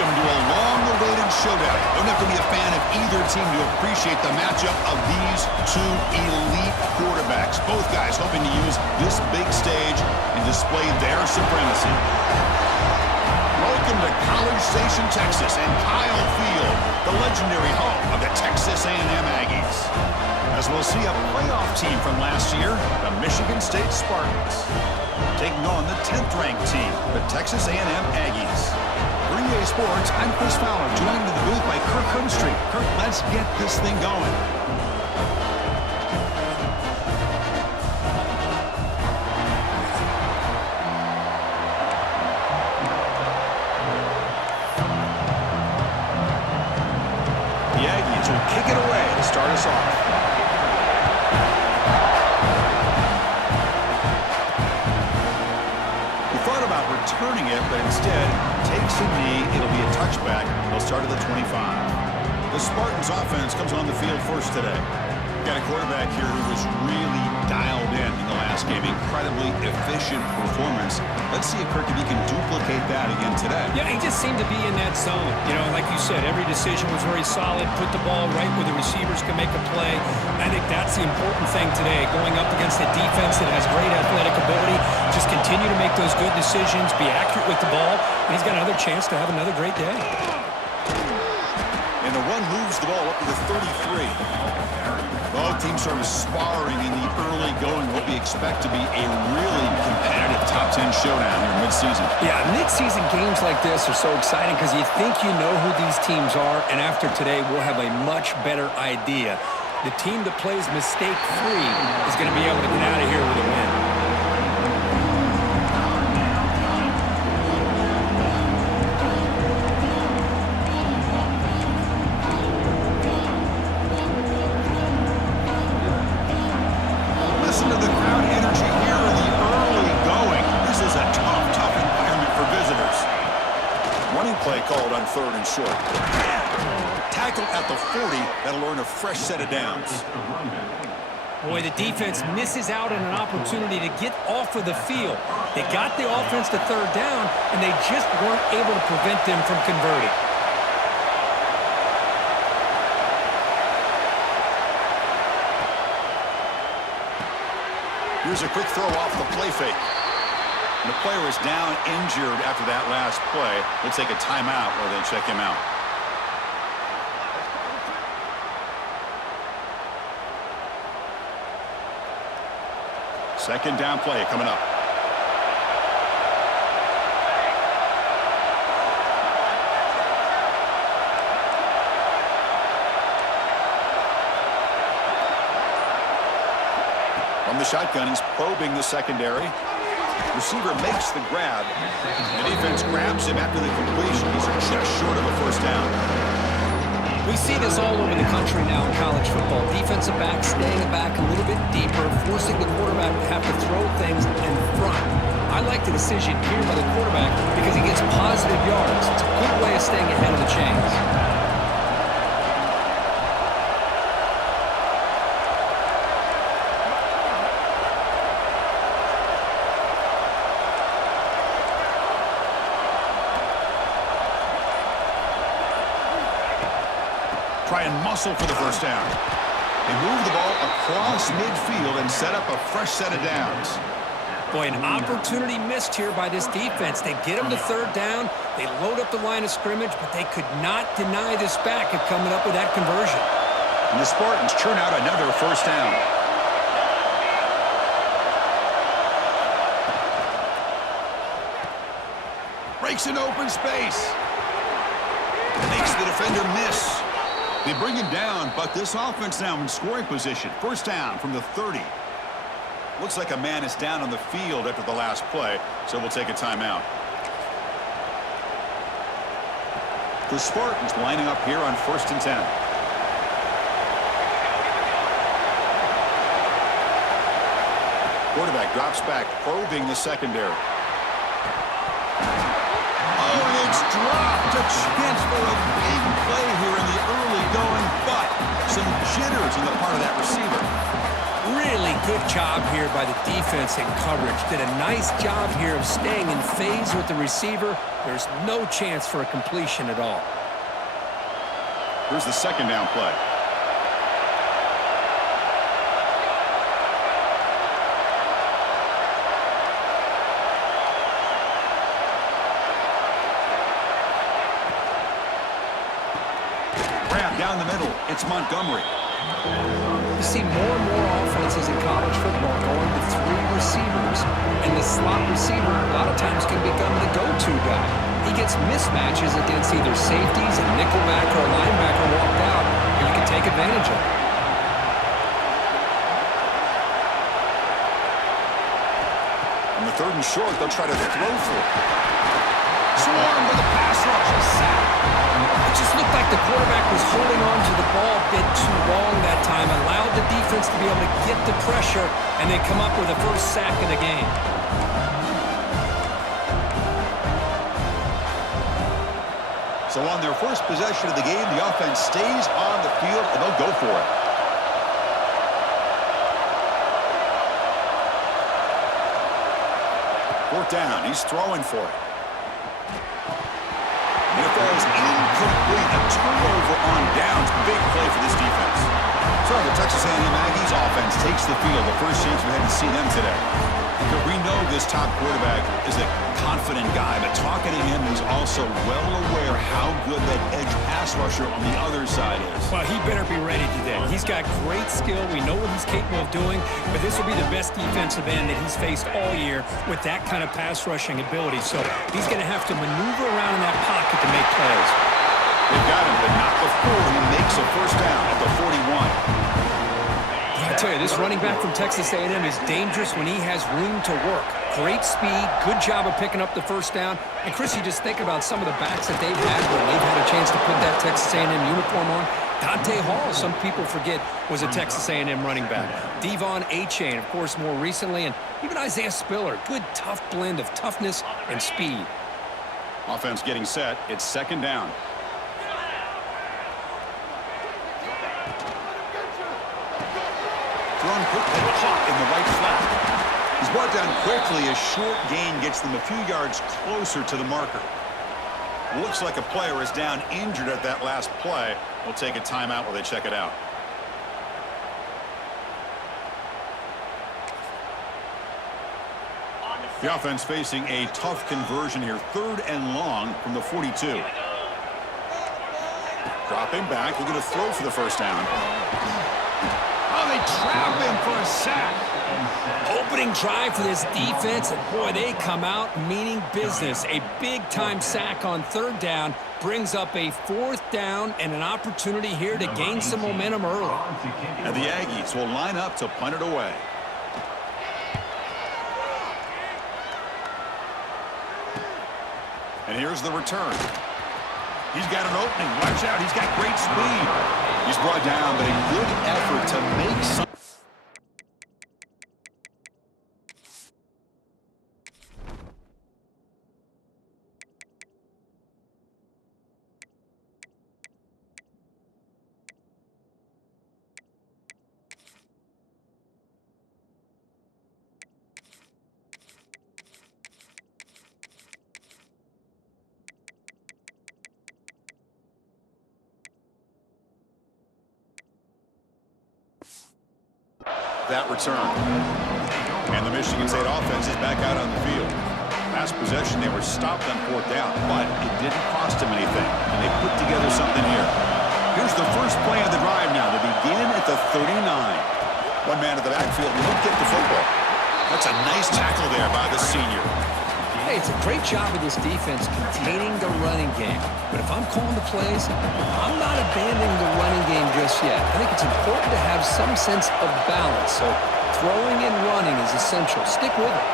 Welcome to a long-awaited showdown. Don't have to be a fan of either team to appreciate the matchup of these two elite quarterbacks. Both guys hoping to use this big stage and display their supremacy. Welcome to College Station, Texas, and Kyle Field, the legendary home of the Texas A&M Aggies. As we'll see a playoff team from last year, the Michigan State Spartans, taking on the 10th-ranked team, the Texas A&M Aggies. For EA Sports, I'm Chris Fowler, joined in the booth by Kirk Hermstreet. Kirk, let's get this thing going. The Aggies will kick it away to start us off. Returning it, but instead takes a knee. It'll be a touchback. They'll start at the 25. The Spartans offense comes on the field first today. Got a quarterback here who was really dialed in the last game. Incredibly efficient performance. Let's see if Kirk, if he can duplicate that again today. Yeah, he just seemed to be in that zone. You know, like you said, every decision was very solid. Put the ball right where the receivers can make a play. I think that's the important thing today. Going up against a defense that has great athletic ability. Just continue to make those good decisions. Be accurate with the ball. And he's got another chance to have another great day. And the one moves the ball up to the 33. Both teams sort of sparring in the early going. What we expect to be a really competitive top 10 showdown here mid-season. Yeah, mid-season games like this are so exciting because you think you know who these teams are, and after today, we'll have a much better idea. The team that plays mistake-free is going to be able to get out of here with a win. Called on 3rd and short. Tackle at the 40. That'll earn a fresh set of downs. Boy, the defense misses out on an opportunity to get off of the field. They got the offense to 3rd down, and they just weren't able to prevent them from converting. Here's a quick throw off the play fake. And the player is down injured after that last play. We'll take a timeout or then check him out. Second down play coming up. From the shotgun, he's probing the secondary. Receiver makes the grab. The defense grabs him after the completion. He's just short of a first down. We see this all over the country now in college football. Defensive backs staying back a little bit deeper, forcing the quarterback to have to throw things in front. I like the decision here by the quarterback because he gets positive yards. It's a good way of staying ahead of the chains. Try and muscle for the first down. They move the ball across midfield and set up a fresh set of downs. Boy, an opportunity missed here by this defense. They get them to 3rd down. They load up the line of scrimmage, but they could not deny this back of coming up with that conversion. And the Spartans churn out another first down. Breaks an open space. Makes the defender miss. They bring him down, but this offense now in scoring position. First down from the 30. Looks like a man is down on the field after the last play, so we'll take a timeout. The Spartans lining up here on 1st and 10. Quarterback drops back, probing the secondary. Oh, and it's dropped. A chance for a big play here in the early going, but some jitters on the part of that receiver. Really good job here by the defense in coverage. Did a nice job here of staying in phase with the receiver. There's no chance for a completion at all. Here's the second down play. Grab down the middle. It's Montgomery. You see more and more offenses in college football going to 3 receivers, and the slot receiver a lot of times can become the go-to guy. He gets mismatches against either safeties, a nickelback, or a linebacker walked out, and you can take advantage of it. On the 3rd and short, they'll try to throw for it. Swarm with a pass rush, a sack. It just looked like the quarterback was holding on to the ball a bit too long that time, allowed the defense to be able to get the pressure, and they come up with the first sack of the game. So on their first possession of the game, the offense stays on the field, and they'll go for it. Fourth down, he's throwing for it. And it falls incomplete. A turnover on downs. Big play for this defense. So the Texas A&M Aggies offense takes the field. The first chance we had to see them today. Because we know this top quarterback is a confident guy, but talking to him, he's also well aware how good that edge pass rusher on the other side is. Well, he better be ready today. He's got great skill. We know what he's capable of doing, but this will be the best defensive end that he's faced all year with that kind of pass rushing ability. So he's going to have to maneuver around in that pocket to make plays. They've got him, but not before he makes a first down at the 41. I tell you, this running back from Texas A&M is dangerous when he has room to work. Great speed, good job of picking up the first down. And, Chris, you just think about some of the backs that they've had when they've had a chance to put that Texas A&M uniform on. Dante Hall, some people forget, was a Texas A&M running back. Devon Achane, of course, more recently. And even Isaiah Spiller, good, tough blend of toughness and speed. Offense getting set. It's second down. Thrown quickly, caught in the right flat. He's brought down quickly. A short gain gets them a few yards closer to the marker. Looks like a player is down injured at that last play. We'll take a timeout while they check it out. The offense facing a tough conversion here. 3rd and long from the 42. Dropping back. We're going to throw for the first down. Oh, they trap him for a sack. Opening drive for this defense, and boy, they come out meaning business. A big-time sack on 3rd down brings up a 4th down and an opportunity here to gain some momentum early. And the Aggies will line up to punt it away. And here's the return. He's got an opening. Watch out. He's got great speed. He's brought down, but a good effort to make some. That return. And the Michigan State offense is back out on the field. Last possession, they were stopped on 4th down, but it didn't cost them anything. And they put together something here. Here's the first play of the drive now. They begin at the 39. One man at the backfield won't get the football. That's a nice tackle there by the senior. Hey, it's a great job of this defense containing the running game. But if I'm calling the plays, I'm not abandoning the running game just yet. I think it's important to have some sense of balance. So throwing and running is essential. Stick with it.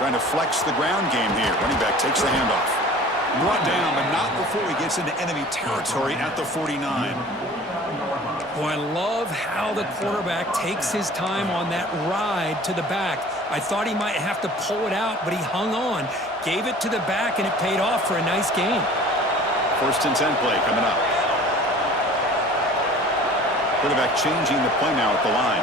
Trying to flex the ground game here. Running back takes the handoff. Brought down, but not before he gets into enemy territory at the 49. Boy, I love how the quarterback takes his time on that ride to the back. I thought he might have to pull it out, but he hung on, gave it to the back, and it paid off for a nice gain. 1st and 10 play coming up. Quarterback changing the play now at the line.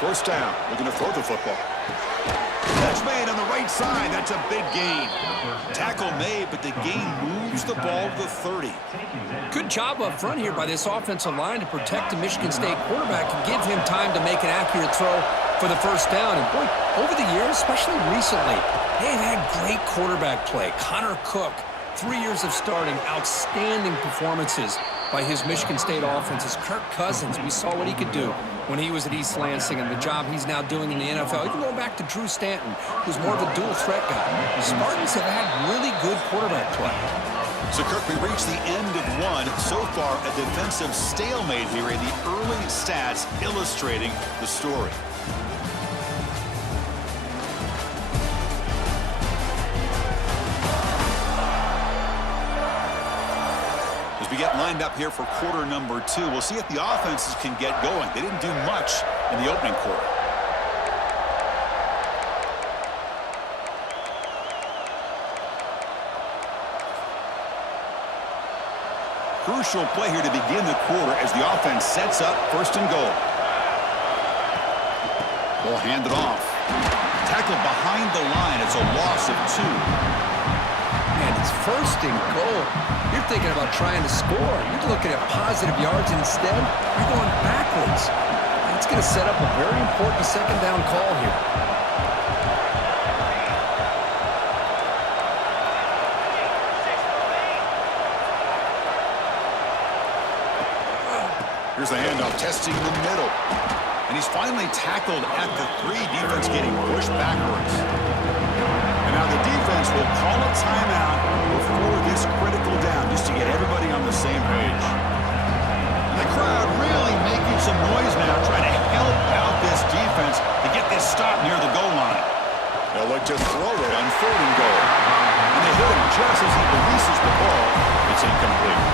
First down, looking to throw the football. Catch made on the right side. That's a big gain. Tackle made, but the gain moves the ball to the 30. Good job up front here by this offensive line to protect the Michigan State quarterback and give him time to make an accurate throw for the first down. And boy, over the years, especially recently, they've had great quarterback play. Connor Cook, 3 years of starting, outstanding performances by his Michigan State offenses. Kirk Cousins, we saw what he could do when he was at East Lansing and the job he's now doing in the NFL. Even going back to Drew Stanton, who's more of a dual threat guy. The Spartans have had really good quarterback play. So, Kirk, we reached the end of one. So far, a defensive stalemate here in the early stats illustrating the story. We get lined up here for quarter number 2. We'll see if the offenses can get going. They didn't do much in the opening quarter. Crucial play here to begin the quarter as the offense sets up first and goal. Ball handed off. Tackled behind the line. It's a loss of 2. And it's first and goal. You're thinking about trying to score. You're looking at positive yards instead. You're going backwards. It's going to set up a very important second down call here. Here's the handoff, testing the middle. And he's finally tackled at the 3. Defense getting pushed backwards. And now the defense will call a timeout before this critical down, just to get everybody on the same page. And the crowd really making some noise now, trying to help out this defense to get this stop near the goal line. They'll look to throw it on 3rd and goal. And they hit him just as he releases the ball. It's incomplete.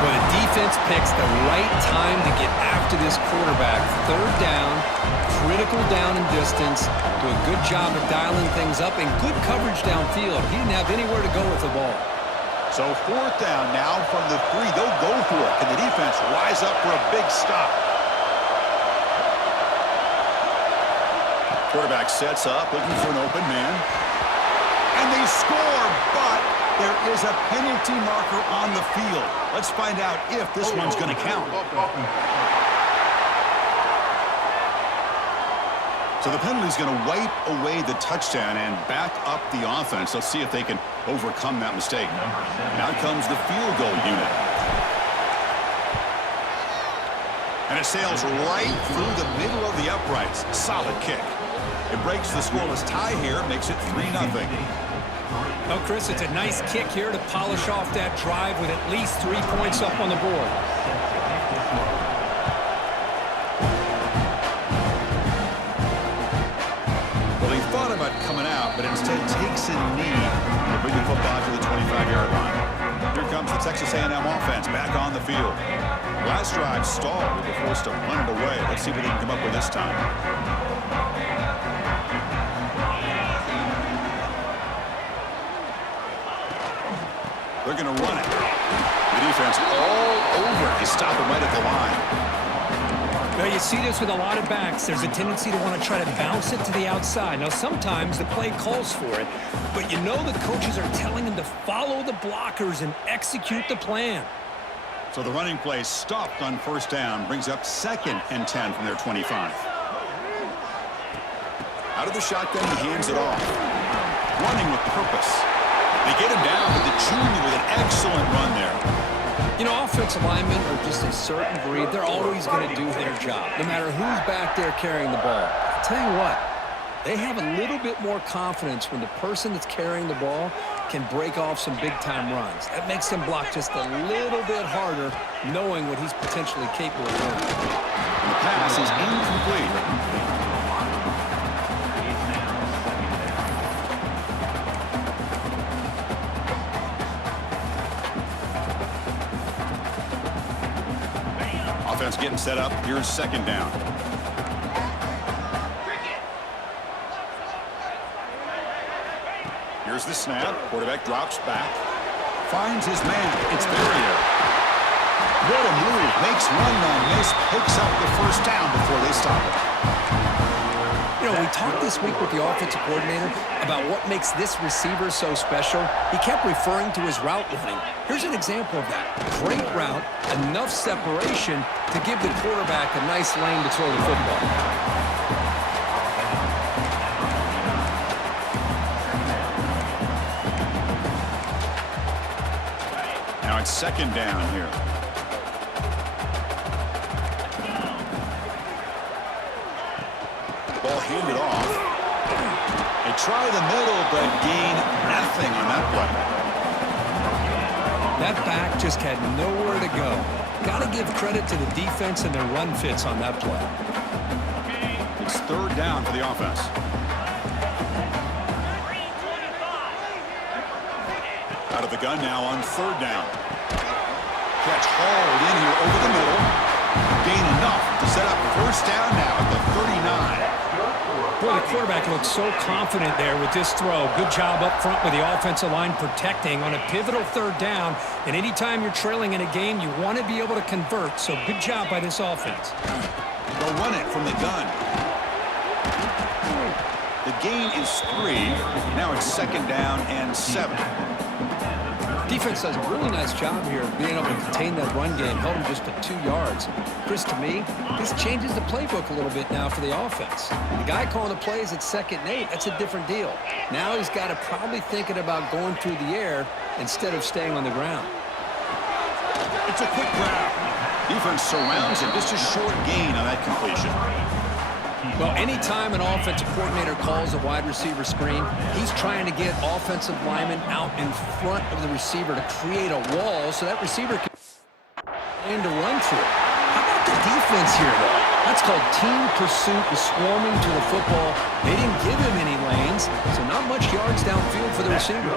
Well, the defense picks the right time to get after this quarterback. 3rd down, critical down and distance. Do a good job of dialing things up and good coverage downfield. He didn't have anywhere to go with the ball. So 4th down now from the 3. They'll go for it. Can the defense rise up for a big stop? Quarterback sets up, looking for an open man. And they score, but there is a penalty marker on the field. Let's find out if this one's going to count. So the penalty's going to wipe away the touchdown and back up the offense. Let's see if they can overcome that mistake. Now comes the field goal unit. And it sails right through the middle of the uprights. Solid kick. It breaks the scoreless tie here, makes it 3-0. Well, Chris, it's a nice kick here to polish off that drive with at least 3 points up on the board. Well, he thought about coming out, but instead takes a knee to bring the football to the 25-yard line. Here comes the Texas A&M offense back on the field. Last drive stalled. They were forced to punt it away. Let's see what they can come up with this time. They're going to run it. The defense all over. They stop it right at the line. Well, you see this with a lot of backs. There's a tendency to want to try to bounce it to the outside. Now, sometimes the play calls for it, but you know the coaches are telling them to follow the blockers and execute the plan. So the running play stopped on 1st down, brings up 2nd and 10 from their 25. Out of the shotgun, he hands it off. Running with purpose. They get him down, but the junior with an excellent run there. You know, offensive linemen are just a certain breed. They're always going to do their job, no matter who's back there carrying the ball. I'll tell you what, they have a little bit more confidence when the person that's carrying the ball can break off some big-time runs. That makes them block just a little bit harder, knowing what he's potentially capable of doing. The pass is incomplete. Offense getting set up. Here's 2nd down. Here's the snap. Quarterback drops back. Finds his man. It's Barrier. What a move. Makes one man miss. Picks up the first down before they stop it. You know, we talked this week with the offensive coordinator about what makes this receiver so special. He kept referring to his route running. Here's an example of that. Great route, enough separation to give the quarterback a nice lane to throw the football. Now it's second down here. Ball handed off. They try the middle, but gain nothing on that play. That back just had nowhere to go. Got to give credit to the defense and their run fits on that play. It's third down for the offense. Out of the gun now on third down. Catch hauled in here over the middle. Gain enough to set up first down now at the 39. Boy, the quarterback looks so confident there with this throw. Good job up front with the offensive line protecting on a pivotal third down. And anytime you're trailing in a game, you want to be able to convert. So good job by this offense. They'll run it from the gun. The gain is 3. Now it's second down and 7. Defense does a really nice job here of being able to contain that run game. Held him just to 2 yards. Chris, to me, this changes the playbook a little bit now for the offense. The guy calling the plays at 2nd and 8, that's a different deal. Now he's got to probably thinking about going through the air instead of staying on the ground. It's a quick grab. Defense surrounds him. Just a short gain on that completion. Well, anytime an offensive coordinator calls a wide receiver screen, he's trying to get offensive linemen out in front of the receiver to create a wall so that receiver can to run through. How about the defense here, though? That's called team pursuit and swarming to the football. They didn't give him any lanes, so not much yards downfield for the receiver.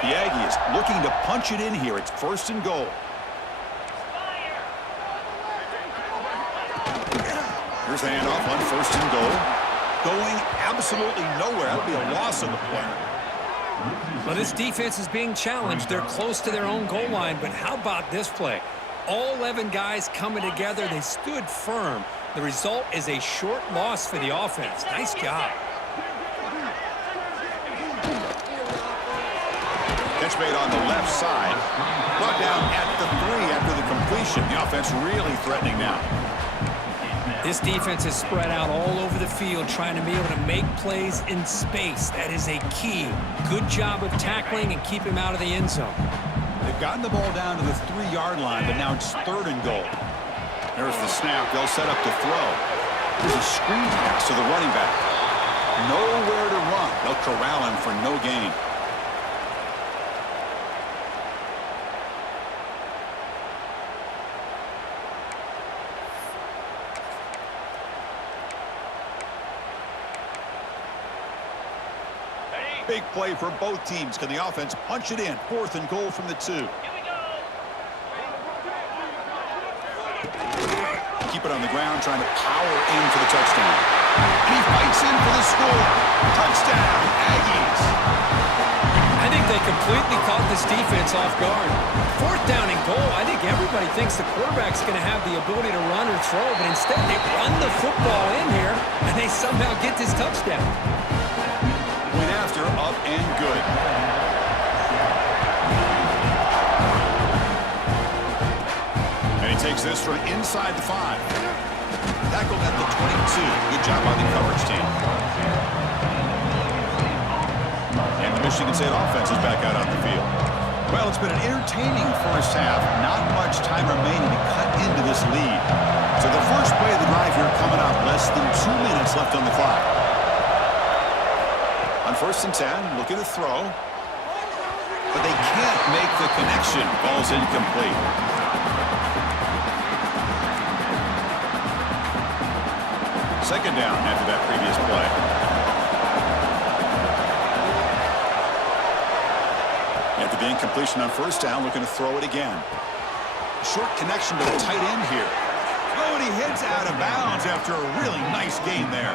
The Aggies looking to punch it in here. It's first and goal. Here's the handoff on first and goal. Going absolutely nowhere. That'll be a loss of the play. Well, this defense is being challenged. They're close to their own goal line, but how about this play? All 11 guys coming together. They stood firm. The result is a short loss for the offense. Nice job. Catch made on the left side. Brought down at the 3 after the completion. The offense really threatening now. This defense is spread out all over the field, trying to be able to make plays in space. That is a key. Good job of tackling and keep him out of the end zone. They've gotten the ball down to the 3-yard line, but now it's third and goal. There's the snap. They'll set up the throw. There's a screen pass to the running back. Nowhere to run. They'll corral him for no gain. Big play for both teams. Can the offense punch it in? Fourth and goal from the 2. Keep it on the ground, trying to power in for the touchdown. And he fights in for the score. Touchdown, Aggies. I think they completely caught this defense off guard. Fourth down and goal. I think everybody thinks the quarterback's going to have the ability to run or throw, but instead they run the football in here, and they somehow get this touchdown. Point after, up and good. And he takes this from inside the 5. Tackled at the 22. Good job by the coverage team. And the Michigan State offense is back out on the field. Well, it's been an entertaining first half. Not much time remaining to cut into this lead. So the first play of the drive here coming up. Less than 2 minutes left on the clock. On first and 10, looking to throw. But they can't make the connection. Ball's incomplete. Second down after that previous play. After the incompletion on first down, looking to throw it again. Short connection to the tight end here. Oh, and he hits out of bounds after a really nice gain there.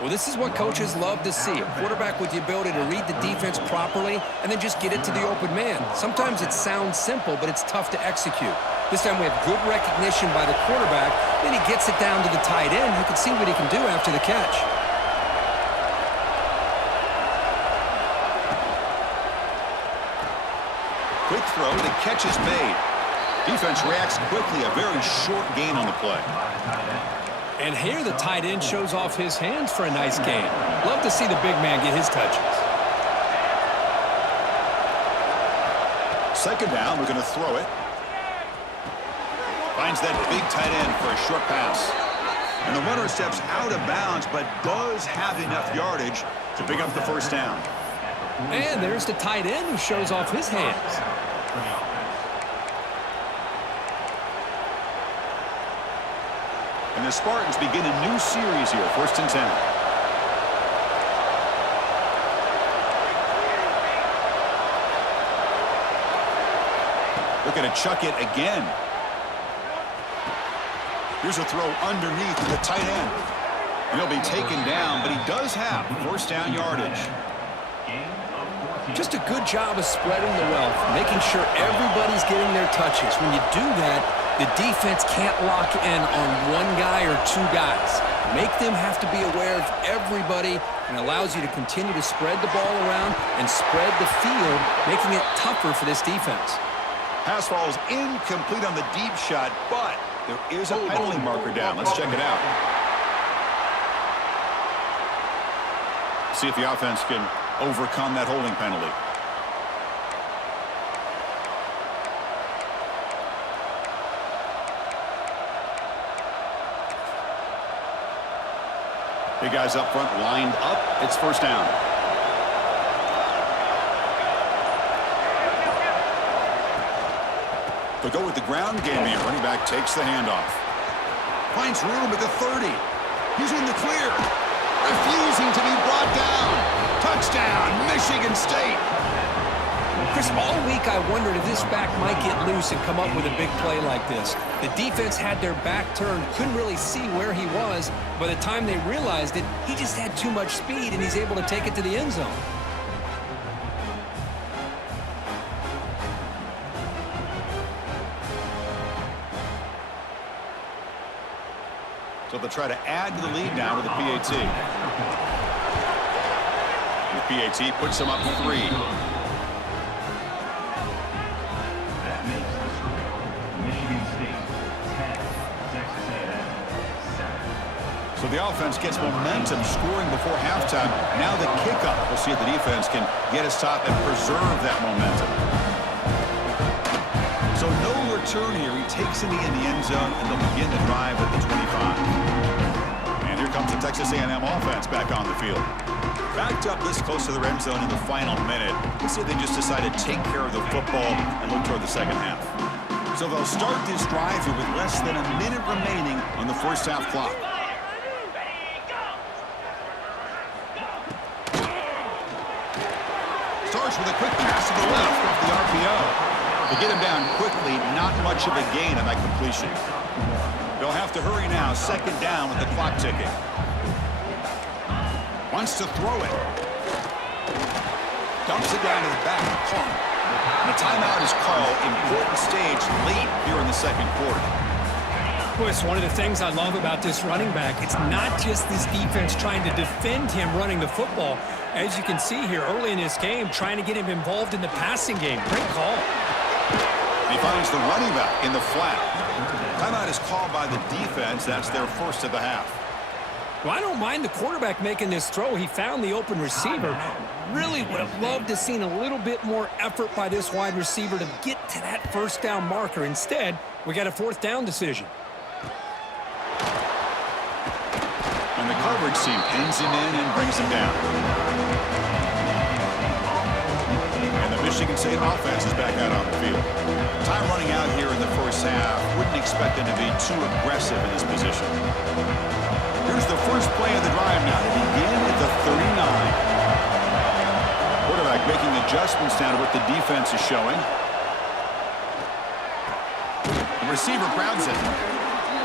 Well, this is what coaches love to see, a quarterback with the ability to read the defense properly and then just get it to the open man. Sometimes it sounds simple, but it's tough to execute. This time we have good recognition by the quarterback, then he gets it down to the tight end. You can see what he can do after the catch. Quick throw, the catch is made. Defense reacts quickly, a very short gain on the play. And here the tight end shows off his hands for a nice gain. Love to see the big man get his touches. Second down, we're going to throw it. Finds that big tight end for a short pass. And the runner steps out of bounds, but does have enough yardage to pick up the first down. And there's the tight end who shows off his hands. And the Spartans begin a new series here, 1st and 10. They're going to chuck it again. Here's a throw underneath the tight end. And he'll be taken down, but he does have first down yardage. Just a good job of spreading the wealth, making sure everybody's getting their touches. When you do that, the defense can't lock in on one guy or two guys. Make them have to be aware of everybody and allows you to continue to spread the ball around and spread the field, making it tougher for this defense. Pass falls incomplete on the deep shot, but there is a penalty marker down. Let's check it out. See if the offense can overcome that holding penalty. Big guys up front lined up. It's first down. They'll go with the ground game here. Running back takes the handoff. Finds room at the 30. He's in the clear. Refusing to be brought down. Touchdown, Michigan State. Chris, all week I wondered if this back might get loose and come up with a big play like this. The defense had their back turned, couldn't really see where he was. By the time they realized it, he just had too much speed, and he's able to take it to the end zone. So they'll try to add to the lead now with the PAT. The PAT puts them up 3. That makes the score Michigan State 10, Texas A&M 7. So the offense gets momentum scoring before halftime. Now the kickoff. We'll see if the defense can get a stop and preserve that momentum. So no return here. He takes it in the end zone, and they'll begin the drive at the 25. And here comes the Texas A&M offense back on the field. Backed up this close to the end zone in the final minute. Let's see if they just decide to take care of the football and look toward the second half. So they'll start this drive here with less than a minute remaining on the first half clock. Starts with a quick pass to the left off the RPO. They get him down quickly, not much of a gain on that completion. They'll have to hurry now, second down with the clock ticking. Wants to throw it. Dumps it down to the back. And a timeout is called. Important stage late here in the second quarter. Boy, it's one of the things I love about this running back. It's not just this defense trying to defend him running the football. As you can see here early in this game, trying to get him involved in the passing game. Great call. He finds the running back in the flat. Timeout is called by the defense. That's their first of the half. Well, I don't mind the quarterback making this throw. He found the open receiver. Really would have loved to seen a little bit more effort by this wide receiver to get to that first down marker. Instead, we got a fourth down decision. And the coverage team pins him in and brings him down. And the Michigan State offense is back out on the field. Time running out here in the first half. Wouldn't expect them to be too aggressive in this position. Here's the first play of the drive now to begin at the 39. Quarterback making adjustments now to what the defense is showing. The receiver grabs it.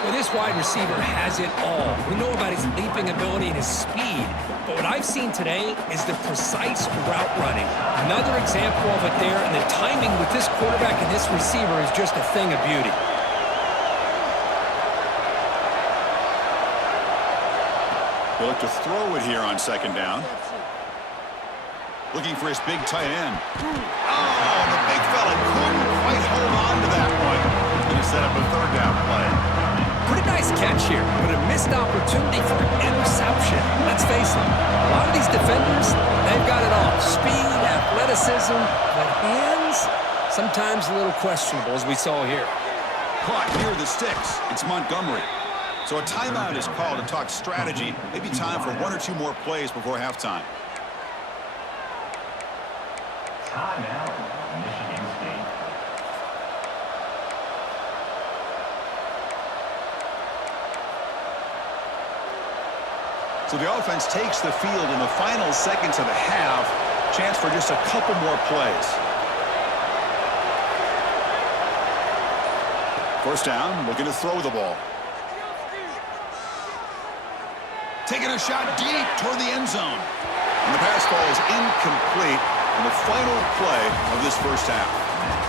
Well, this wide receiver has it all. We know about his leaping ability and his speed, but what I've seen today is the precise route running. Another example of it there, and the timing with this quarterback and this receiver is just a thing of beauty. He'll look to throw it here on second down. Looking for his big tight end. Oh, the big fella couldn't quite hold on to that one. Going to set up a third down play. Pretty nice catch here, but a missed opportunity for an interception. Let's face it, a lot of these defenders, they've got it all. Speed, athleticism, but hands, sometimes a little questionable, as we saw here. Caught near the sticks. It's Montgomery. So a timeout is called to talk strategy. Maybe time for one or two more plays before halftime. Timeout, Michigan State. So the offense takes the field in the final seconds of the half. Chance for just a couple more plays. First down, looking to throw the ball. Taking a shot deep toward the end zone. And the pass falls incomplete in the final play of this first half.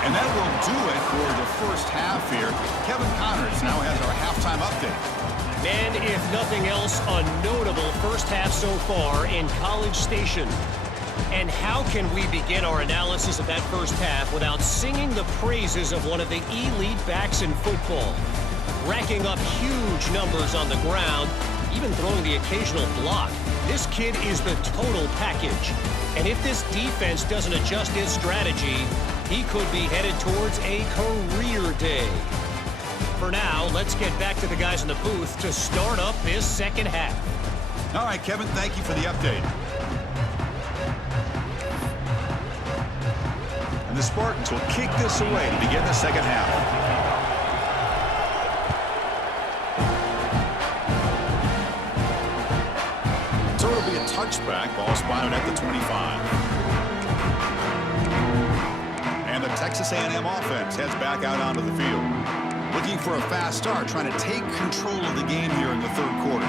And that will do it for the first half here. Kevin Connors now has our halftime update. And if nothing else, a notable first half so far in College Station. And how can we begin our analysis of that first half without singing the praises of one of the elite backs in football? Racking up huge numbers on the ground, even throwing the occasional block. This kid is the total package. And if this defense doesn't adjust its strategy, he could be headed towards a career day. For now, let's get back to the guys in the booth to start up this second half. All right, Kevin, thank you for the update. And the Spartans will kick this away to begin the second half. So it'll be a touchback, ball spotted at the 25. And the Texas A&M offense heads back out onto the field. Looking for a fast start, trying to take control of the game here in the third quarter.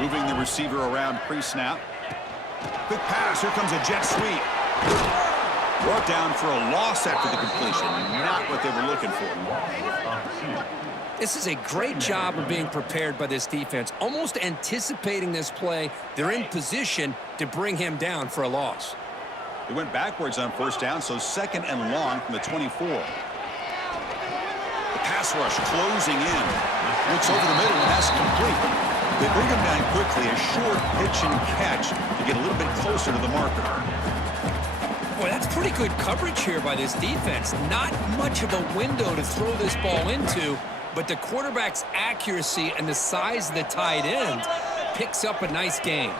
Moving the receiver around pre-snap. Quick pass, here comes a jet sweep. Brought down for a loss after the completion. Not what they were looking for. This is a great job of being prepared by this defense. Almost anticipating this play, they're in position to bring him down for a loss. They went backwards on first down, so second and long from the 24. The pass rush closing in. Looks over the middle, and that's complete. They bring him down quickly, a short pitch and catch to get a little bit closer to the marker. Boy, that's pretty good coverage here by this defense. Not much of a window to throw this ball into, but the quarterback's accuracy and the size of the tight end picks up a nice gain.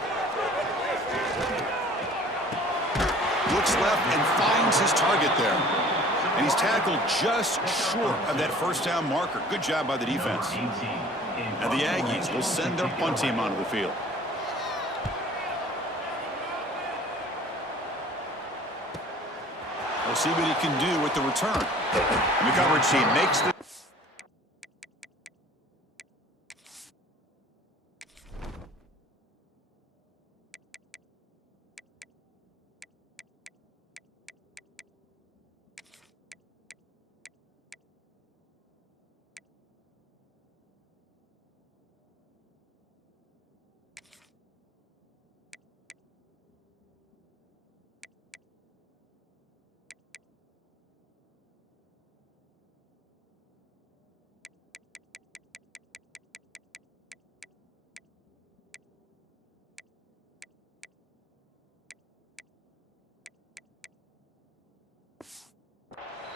Looks left and finds his target there. And he's tackled just short of that first down marker. Good job by the defense. And the Aggies will send their punt team onto the field. We'll see what he can do with the return. And the coverage team makes the...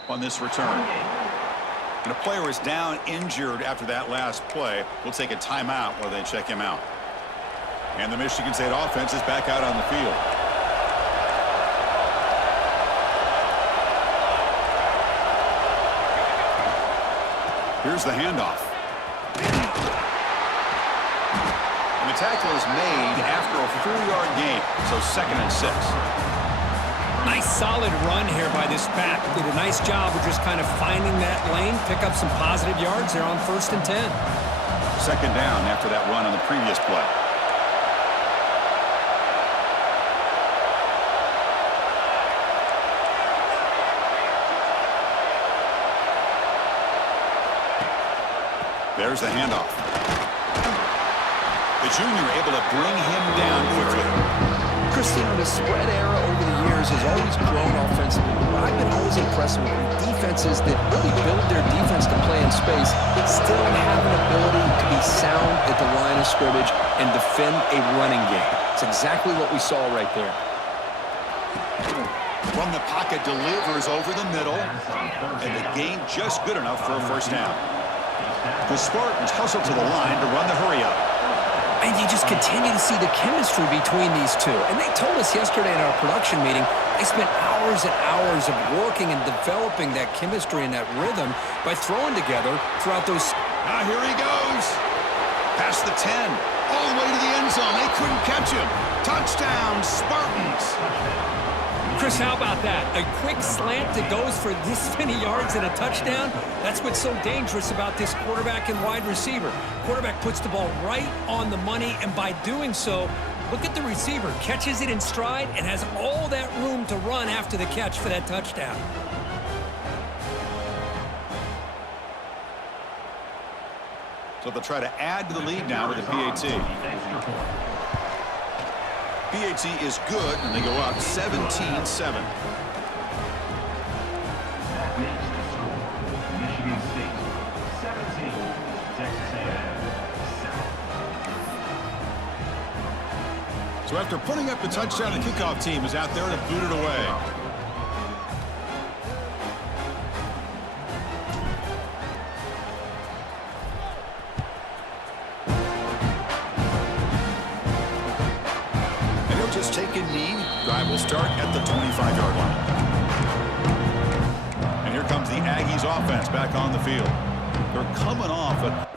on this return. And a player is down injured after that last play. We'll take a timeout while they check him out. And the Michigan State offense is back out on the field. Here's the handoff. And the tackle is made after a 4-yard gain, so 2nd and 6. Nice solid run here by this back. Did a nice job of just kind of finding that lane, pick up some positive yards there on 1st and 10. Second down after that run on the previous play. There's the handoff. The junior able to bring him down quickly. Christian, the spread era over the years has always grown offensively. But I've been always impressed with defenses that really build their defense to play in space, still have an ability to be sound at the line of scrimmage and defend a running game. It's exactly what we saw right there. From the pocket, delivers over the middle, and the gain just good enough for a first down. The Spartans hustle to the line to run the hurry-up. And you just continue to see the chemistry between these two. And they told us yesterday in our production meeting, they spent hours and hours of working and developing that chemistry and that rhythm by throwing together throughout those. Now here he goes. Past the 10. All the way to the end zone. They couldn't catch him. Touchdown, Spartans. Chris, how about that? A quick slant that goes for this many yards and a touchdown? That's what's so dangerous about this quarterback and wide receiver. Quarterback puts the ball right on the money, and by doing so, look at the receiver. Catches it in stride and has all that room to run after the catch for that touchdown. So they'll try to add to the lead now with the PAT. PAT is good, and they go up 17-7. Michigan State 17, Texas A&M 7. So after putting up the touchdown, the kickoff team is out there to boot it away. Just take a knee. Drive will start at the 25-yard line. And here comes the Aggies offense back on the field. They're coming off a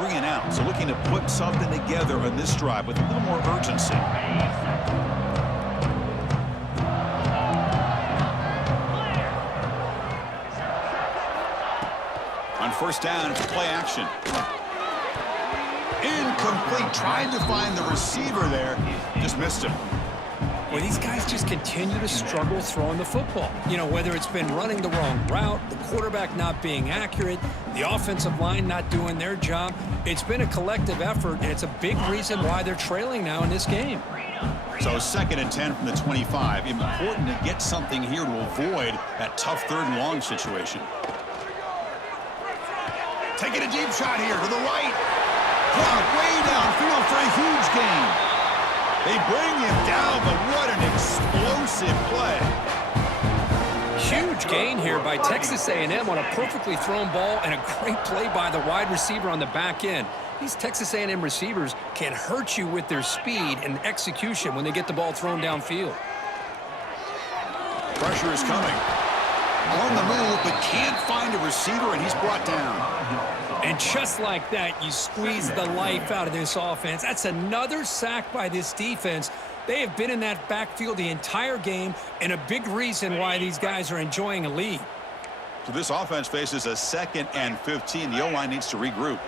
Three and out, so looking to put something together on this drive with a little more urgency. On first down, it's play action. Incomplete, trying to find the receiver there, just missed him. Well, these guys just continue to struggle throwing the football. You know, whether it's been running the wrong route, the quarterback not being accurate, the offensive line not doing their job. It's been a collective effort, and it's a big reason why they're trailing now in this game. So 2nd and 10 from the 25. Important to get something here to avoid that tough 3rd and long situation. Taking a deep shot here to the right. Clock way downfield for a huge gain. They bring him down, but what an explosive play. Huge gain here by Texas A&M on a perfectly thrown ball and a great play by the wide receiver on the back end. These Texas A&M receivers can hurt you with their speed and execution when they get the ball thrown downfield. Pressure is coming. On the move, but can't find a receiver, and he's brought down. And just like that, you squeeze the life out of this offense. That's another sack by this defense. They have been in that backfield the entire game, and a big reason why these guys are enjoying a lead. So this offense faces a 2nd and 15. The O-line needs to regroup.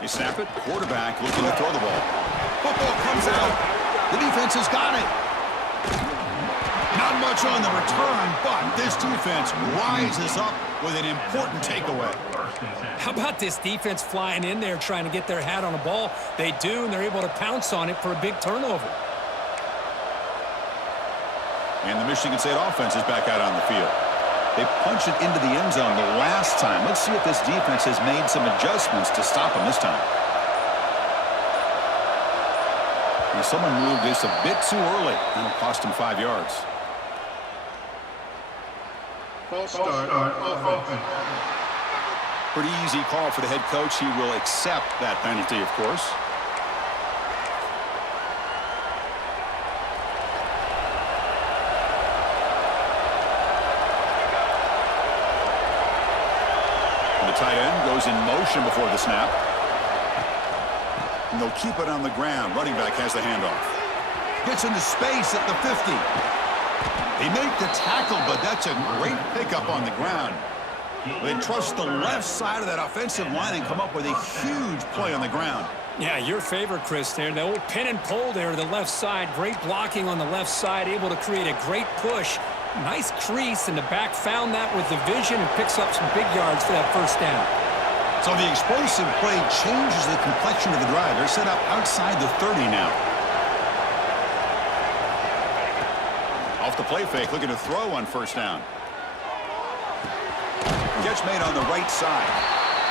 They snap it. Quarterback looking to throw the ball. Football comes out. The defense has got it. Not much touch on the return, but this defense rises up with an important takeaway. How about this defense flying in there trying to get their hat on the ball? They do, and they're able to pounce on it for a big turnover. And the Michigan State offense is back out on the field. They punched it into the end zone the last time. Let's see if this defense has made some adjustments to stop them this time. And someone moved this a bit too early, and it'll cost him 5 yards. False start offense. Pretty easy call for the head coach. He will accept that penalty, of course. The tight end goes in motion before the snap. And they'll keep it on the ground. Running back has the handoff. Gets into space at the 50. They make the tackle, but that's a great pickup on the ground. They trust the left side of that offensive line and come up with a huge play on the ground. Yeah, your favorite, Chris, there. The old pin and pull there to the left side. Great blocking on the left side, able to create a great push. Nice crease, and the back found that with the vision and picks up some big yards for that first down. So the explosive play changes the complexion of the drive. They're set up outside the 30 now. Off the play fake, looking to throw on first down. Catch made on the right side.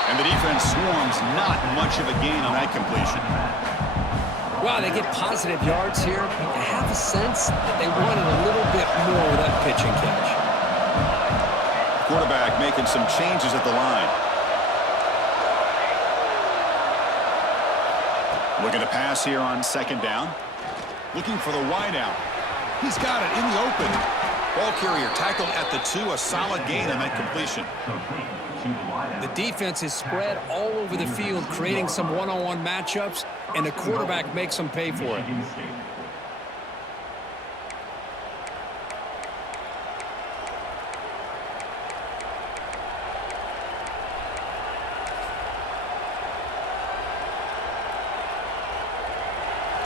And the defense swarms, not much of a gain on that completion. Wow, they get positive yards here, but I have a sense that they wanted a little bit more of that pitch and catch. Quarterback making some changes at the line. Looking to pass here on second down. Looking for the wide out. He's got it in the open. Ball carrier tackled at the 2, a solid gain on that completion. The defense is spread all over the field, creating some one-on-one matchups, and the quarterback makes them pay for it.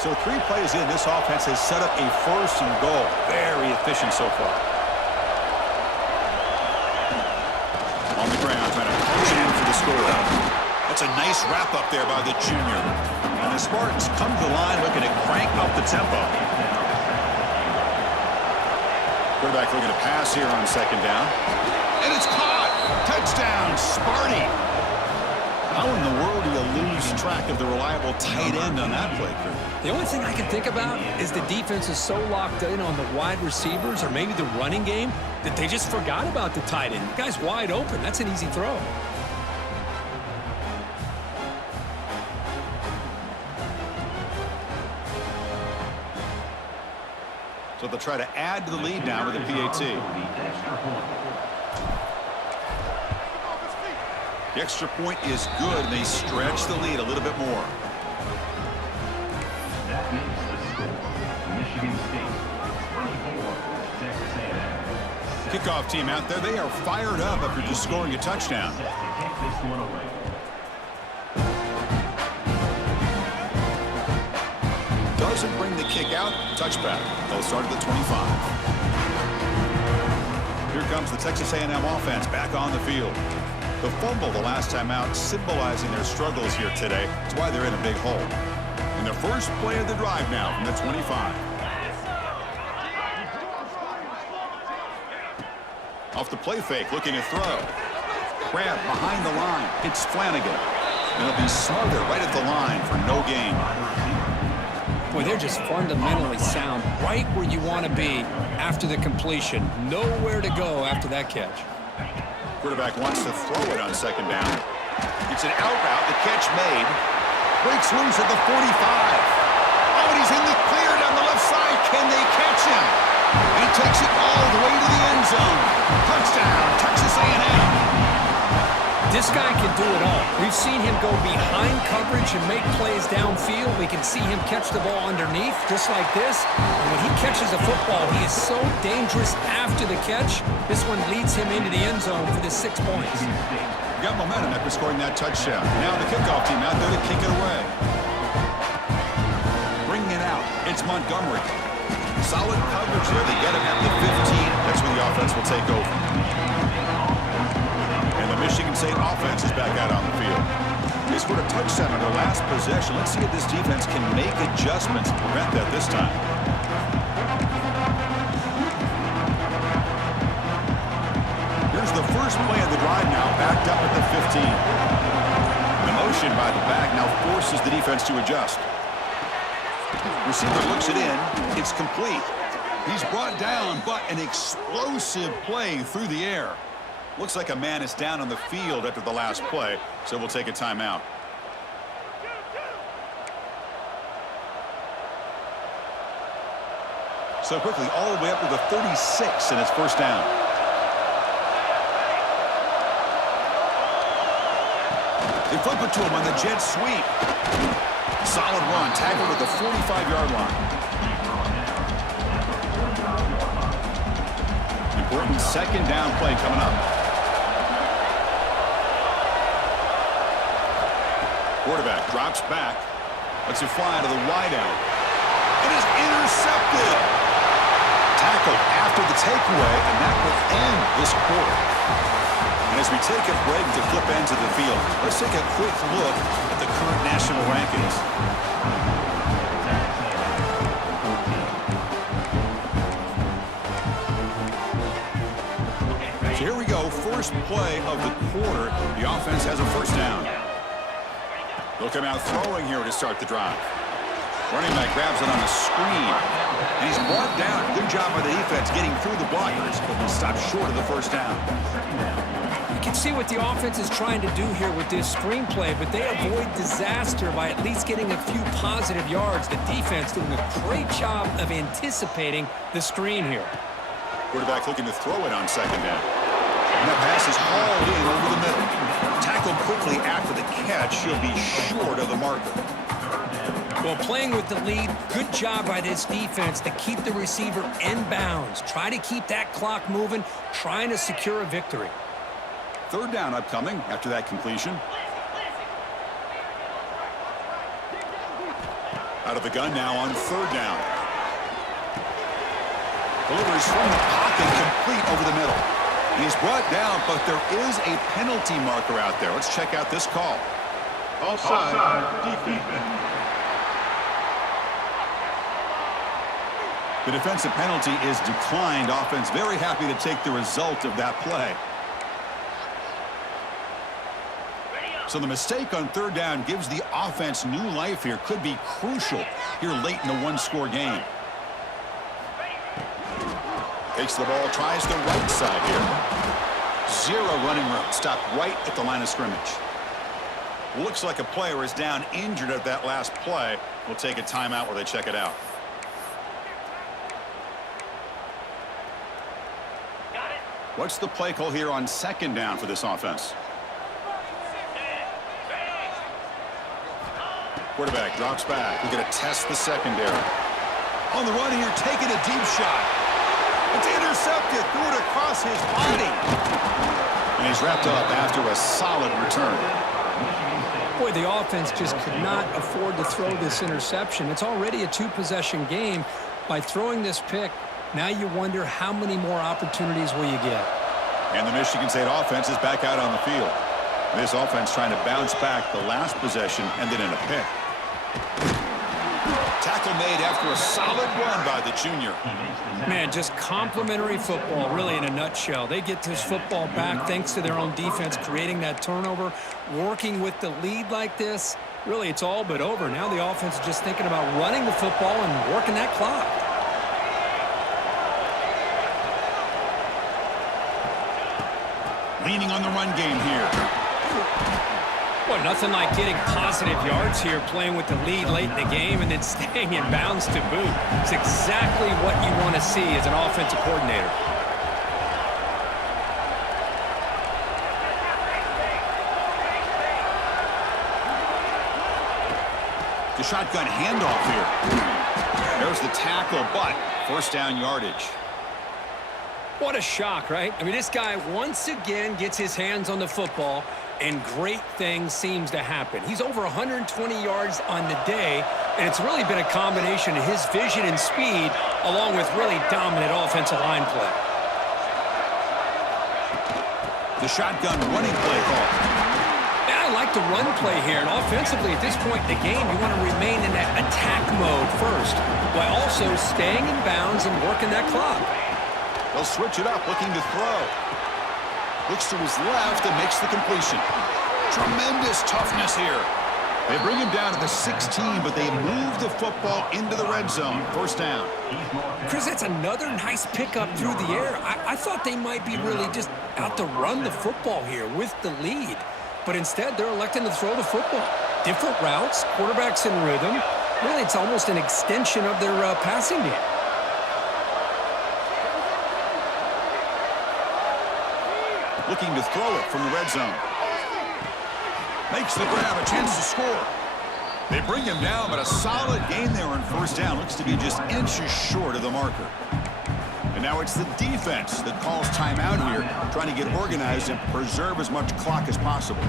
So 3 plays in, this offense has set up a 1st and goal. Very efficient so far. On the ground, trying to punch it in for the score. That's a nice wrap up there by the junior. And the Spartans come to the line looking to crank up the tempo. Quarterback looking to pass here on second down. And it's caught! Touchdown, Sparty! How in the world do you lose track of the reliable tight end on that play, Kurt? The only thing I can think about is the defense is so locked in on the wide receivers or maybe the running game that they just forgot about the tight end. The guy's wide open. That's an easy throw. So they'll try to add to the lead now with a PAT. The extra point is good, and they stretch the lead a little bit more. That makes the score. Michigan State 24, Texas A&M. Kickoff team out there, they are fired up after just scoring a touchdown. Set to kick this one away. Doesn't bring the kick out, touchback. They'll start at the 25. Here comes the Texas A&M offense back on the field. The fumble the last time out symbolizing their struggles here today. That's why they're in a big hole. And the first play of the drive now from the 25. Off the play fake, looking to throw. Grab behind the line. It's Flanagan. And it'll be smothered right at the line for no gain. Boy, they're just fundamentally sound, right where you want to be after the completion. Nowhere to go after that catch. Quarterback wants to throw it on second down. It's an out route. The catch made. Breaks loose at the 45. Oh, and he's in the clear down the left side. Can they catch him? And he takes it all the way to the end zone. Touchdown, Texas A&M. This guy can do it all. We've seen him go behind coverage and make plays downfield. We can see him catch the ball underneath, just like this. And when he catches a football, he is so dangerous after the catch. This one leads him into the end zone for the 6 points. Got momentum after scoring that touchdown. Now the kickoff team out there to kick it away. Bringing it out. It's Montgomery. Solid coverage there. They get him at the 15. That's where the offense will take over. And the Michigan State offense is back out on the field. They scored a touchdown on their last possession. Let's see if this defense can make adjustments to prevent that this time. Here's the first play of the drive now, backed up at the 15. The motion by the back now forces the defense to adjust. Receiver looks it in. It's complete. He's brought down, but an explosive play through the air. Looks like a man is down on the field after the last play, so we'll take a timeout. So quickly, all the way up to the 36, and it's first down. They flip it to him on the jet sweep. Solid run, tackled at the 45-yard line. Important second down play coming up. Quarterback drops back, lets it fly to the wideout. It is intercepted. Tackled after the takeaway, and that will end this quarter. And as we take a break to flip ends of the field, let's take a quick look at the current national rankings. So here we go, first play of the quarter. The offense has a first down. They'll come out throwing here to start the drive. Running back grabs it on a screen, and he's brought down. Good job by the defense getting through the blockers, but he stopped short of the first down. You can see what the offense is trying to do here with this screenplay, but they avoid disaster by at least getting a few positive yards. The defense doing a great job of anticipating the screen here. Quarterback looking to throw it on second down. And that pass is hauled in over the middle. Tackled quickly after the catch. He'll be short of the marker. Well, playing with the lead, good job by this defense to keep the receiver in bounds. Try to keep that clock moving, trying to secure a victory. Third down upcoming after that completion. Out of the gun now on third down. Delivers from the pocket, complete over the middle. And he's brought down, but there is a penalty marker out there. Let's check out this call. Offside, defense. The defensive penalty is declined. Offense very happy to take the result of that play. So the mistake on third down gives the offense new life here. Could be crucial here late in a one-score game. Takes the ball, tries the right side here. Zero running room. Stopped right at the line of scrimmage. Looks like a player is down injured at that last play. We'll take a timeout where they check it out. What's the play call here on second down for this offense? Quarterback drops back. We're going to test the secondary. On the run here, taking a deep shot. It's intercepted. Threw it across his body. And he's wrapped up after a solid return. Boy, the offense just could not afford to throw this interception. It's already a two-possession game. By throwing this pick, now you wonder how many more opportunities will you get. And the Michigan State offense is back out on the field. This offense trying to bounce back the last possession, ended in a pick. Tackle made after a solid run by the junior. Man, just complimentary football, really, in a nutshell. They get this football back thanks to their own defense, creating that turnover, working with the lead like this. Really, it's all but over. Now the offense is just thinking about running the football and working that clock. Leaning on the run game here. Well, nothing like getting positive yards here, playing with the lead late in the game and then staying in bounds to boot. It's exactly what you want to see as an offensive coordinator. The shotgun handoff here. There's the tackle, but first down yardage. What a shock, right? I mean, this guy once again gets his hands on the football, and great things seems to happen. He's over 120 yards on the day, And it's really been a combination of his vision and speed along with really dominant offensive line play. The shotgun running play call. Yeah, I like the run play here. And offensively, at this point in the game, you want to remain in that attack mode first, while also staying in bounds and working that clock. They'll switch it up, looking to throw. Looks to his left and makes the completion. Tremendous toughness here. They bring him down to the 16, but they move the football into the red zone. First down. Chris, that's another nice pickup through the air. I thought they might be really just out to run the football here with the lead. But instead, they're electing to throw the football. Different routes, quarterbacks in rhythm. Really, it's almost an extension of their passing game. Looking to throw it from the red zone. Makes the grab, a chance to score. They bring him down, but a solid gain there on first down. Looks to be just inches short of the marker. And now it's the defense that calls timeout here, trying to get organized and preserve as much clock as possible.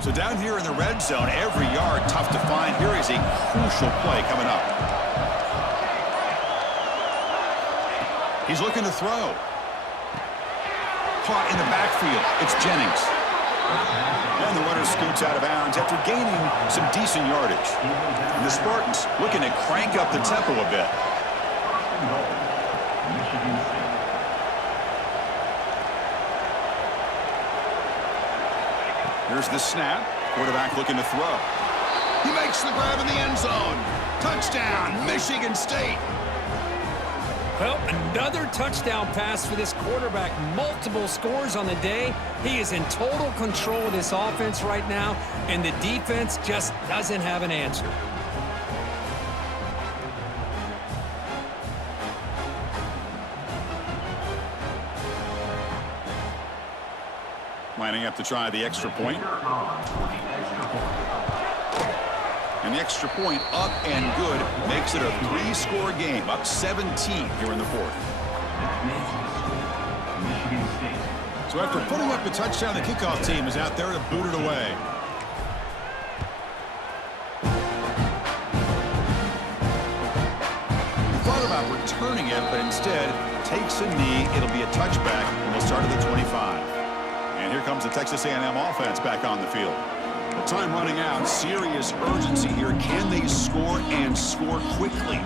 So down here in the red zone, every yard tough to find. Here is a crucial play coming up. He's looking to throw. Caught in the backfield. It's Jennings. And the runner scoots out of bounds after gaining some decent yardage. And the Spartans looking to crank up the tempo a bit. Here's the snap. Quarterback looking to throw. He makes the grab in the end zone. Touchdown, Michigan State. Well, another touchdown pass for this quarterback. Multiple scores on the day. He is in total control of this offense right now, and the defense just doesn't have an answer. Lining up to try the extra point. And the extra point up and good makes it a 3-score game, up 17 here in the fourth. So after putting up a touchdown, the kickoff team is out there to boot it away. He thought about returning it, but instead takes a knee. It'll be a touchback, and they'll start at the 25. And here comes the Texas A&M offense back on the field. The time running out, serious urgency here. Can they score and score quickly?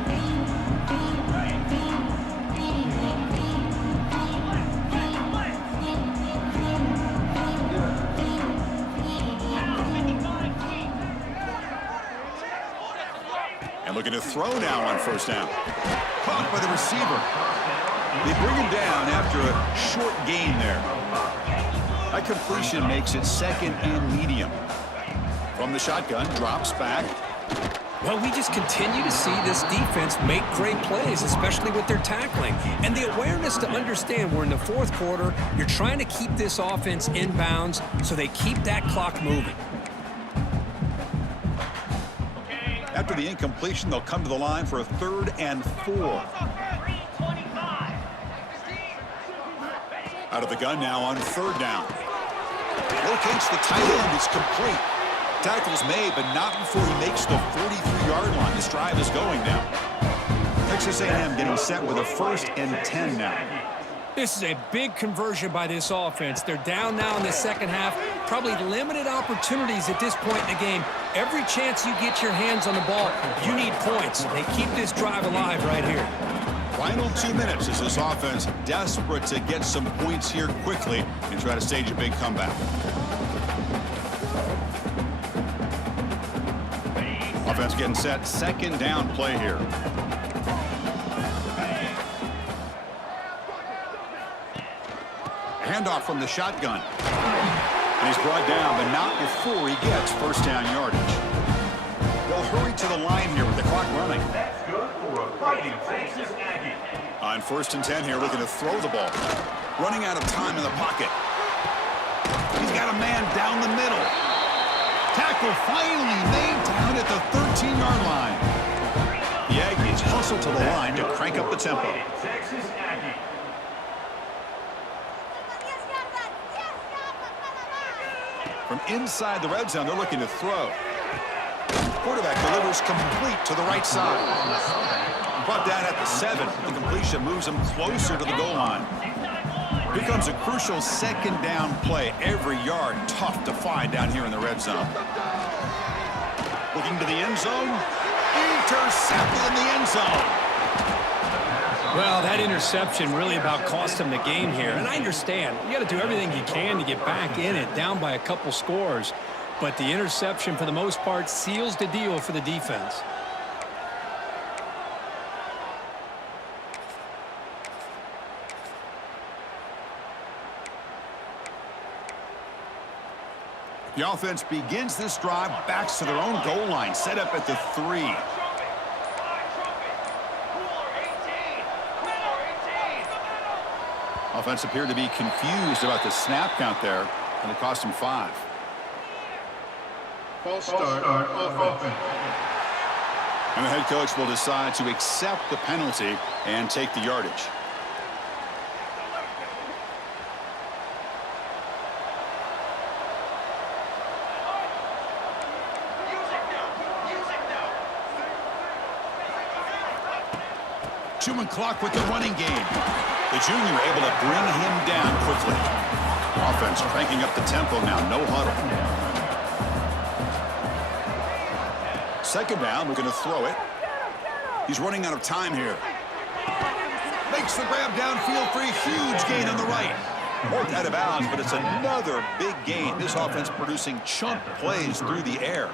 And looking to throw now on first down. Caught by the receiver. They bring him down after a short gain there. That completion makes it second and medium. From the shotgun, drops back. Well, we just continue to see this defense make great plays, especially with their tackling. And the awareness to understand we're in the fourth quarter, you're trying to keep this offense in bounds so they keep that clock moving. After the incompletion, they'll come to the line for a 3rd and 4. Out of the gun now on 3rd down. Locates the tight end. It's complete. Tackle's made, but not before he makes the 43-yard line. This drive is going now. Texas A&M getting set with a 1st and 10 now. This is a big conversion by this offense. They're down now in the second half. Probably limited opportunities at this point in the game. Every chance you get your hands on the ball, you need points. They keep this drive alive right here. Final 2 minutes as this offense desperate to get some points here quickly and try to stage a big comeback. Offense getting set. 2nd down play here. Handoff from the shotgun. And he's brought down, but not before he gets first down yardage. They'll hurry to the line here with the clock running. That's good for a fighting Texas Aggie. On 1st and 10 here, looking to throw the ball. Running out of time in the pocket. He's got a man down the middle. Tackle finally made down at the 13-yard line. The Aggies hustle to the line to crank up the tempo. Texas Aggie. From inside the red zone, they're looking to throw. Quarterback delivers complete to the right side. Brought down at the 7. The completion moves him closer to the goal line. Here comes a crucial second down play. Every yard tough to find down here in the red zone. Looking to the end zone. Intercepted in the end zone. Well, that interception really about cost him the game here. And I understand. You got to do everything you can to get back in it, down by a couple scores. But the interception, for the most part, seals the deal for the defense. The offense begins this drive, backs to their own goal line, set up at the 3. Offense appeared to be confused about the snap count there, and it cost him 5. False start, offense. And the head coach will decide to accept the penalty and take the yardage. Chewing clock with the running game. The junior able to bring him down quickly. Offense cranking up the tempo now, no huddle. Second down, we're going to throw it. He's running out of time here. Makes the grab downfield for a huge gain on the right. Worked out of bounds, but it's another big gain. This offense producing chunk plays through the air.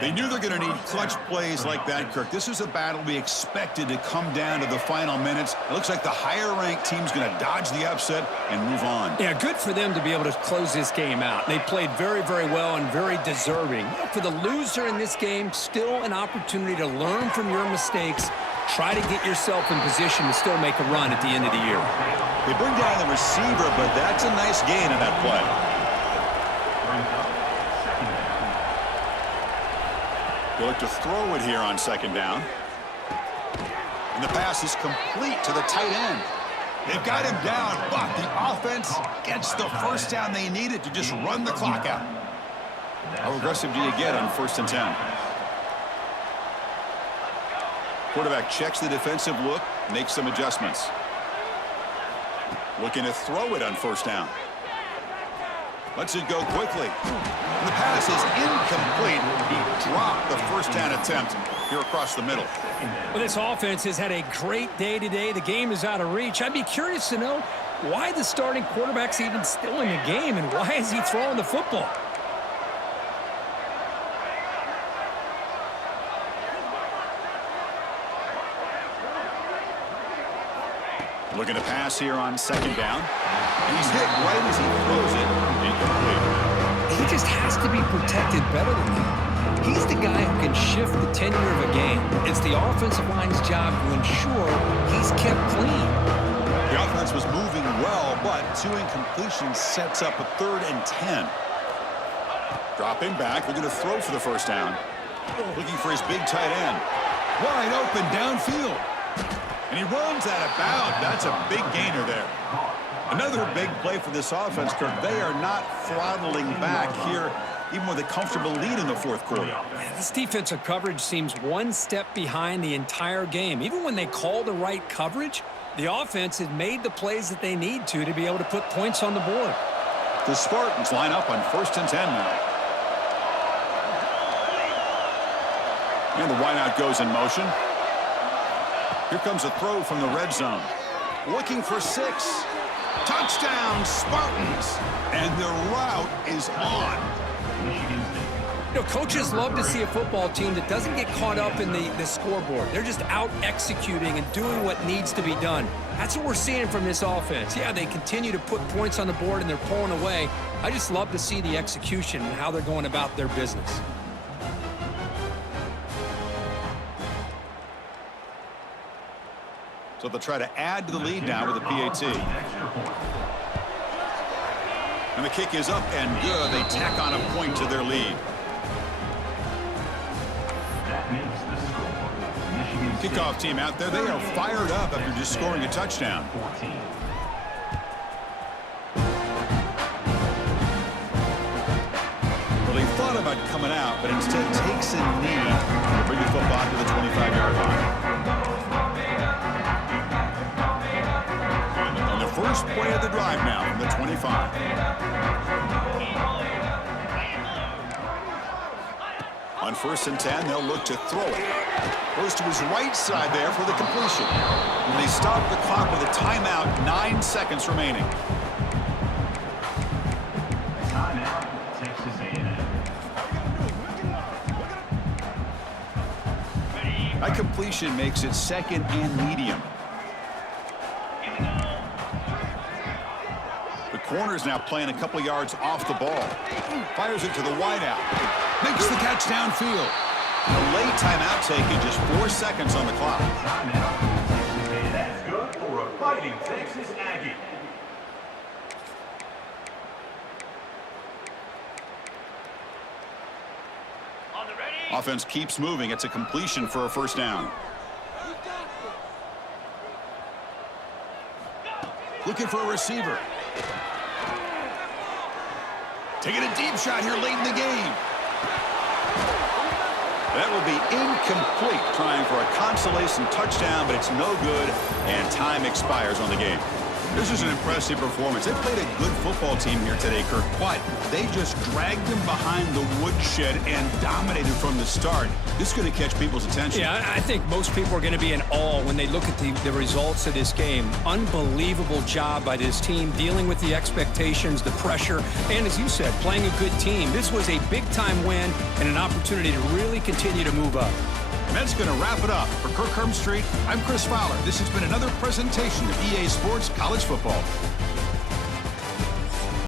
They knew they're going to need clutch plays like that, Kirk. This is a battle we expected to come down to the final minutes. It looks like the higher-ranked team's going to dodge the upset and move on. Yeah, good for them to be able to close this game out. They played very, very well and very deserving. For the loser in this game, still an opportunity to learn from your mistakes. Try to get yourself in position to still make a run at the end of the year. They bring down the receiver, but that's a nice gain in that play. They look to throw it here on second down. And the pass is complete to the tight end. They've got him down, but the offense gets the first down they needed to just run the clock out. How aggressive do you get on 1st and 10? Quarterback checks the defensive look, makes some adjustments. Looking to throw it on 1st down. Lets it go quickly. And the pass is incomplete. He dropped the 1st down attempt here across the middle. Well, this offense has had a great day today. The game is out of reach. I'd be curious to know why the starting quarterback's even still in the game and why is he throwing the football? Looking to pass here on second down. And he's hit right as he throws it. Incomplete. He just has to be protected better than that. He's the guy who can shift the tenure of a game. It's the offensive line's job to ensure he's kept clean. The offense was moving well, but 2 incompletions sets up a 3rd and 10. Dropping back, looking to throw for the 1st down. Looking for his big tight end. Wide open downfield. And he runs out of bounds. That's a big gainer there. Another big play for this offense, Kirk. They are not throttling back here, even with a comfortable lead in the 4th quarter. This defensive coverage seems one step behind the entire game. Even when they call the right coverage, the offense has made the plays that they need to be able to put points on the board. The Spartans line up on 1st and 10 now. And the wideout goes in motion. Here comes a throw from the red zone. Looking for 6. Touchdown, Spartans. And the route is on. You know, coaches love to see a football team that doesn't get caught up in the scoreboard. They're just out executing and doing what needs to be done. That's what we're seeing from this offense. Yeah, they continue to put points on the board and they're pulling away. I just love to see the execution and how they're going about their business. So they'll try to add to the lead now with a PAT. And the kick is up and good. They tack on a point to their lead. Kickoff team out there. They are fired up after just scoring a touchdown. about coming out, but instead takes a knee to bring the football to the 25-yard line. And the first play of the drive now from the 25. On 1st and 10, they'll look to throw it. Goes to his right side there for the completion. And they stop the clock with a timeout, 9 seconds remaining. Timeout, Texas A&M. That completion makes it 2nd and medium. The corner's now playing a couple yards off the ball. Fires it to the wideout. Makes the catch downfield. A late timeout taken, just 4 seconds on the clock. Timeout, Texas A&M. That's good for a fighting Texas Aggie. Offense keeps moving. It's a completion for a first down. Looking for a receiver. Taking a deep shot here late in the game. That will be incomplete, trying for a consolation touchdown, but it's no good, and time expires on the game. This is an impressive performance. They played a good football team here today, Kirk, but they just dragged them behind the woodshed and dominated from the start. This is going to catch people's attention. Yeah, I think most people are going to be in awe when they look at the results of this game. Unbelievable job by this team, dealing with the expectations, the pressure, and as you said, playing a good team. This was a big-time win and an opportunity to really continue to move up. And that's going to wrap it up. For Kirk Street, I'm Chris Fowler. This has been another presentation of EA Sports College Football.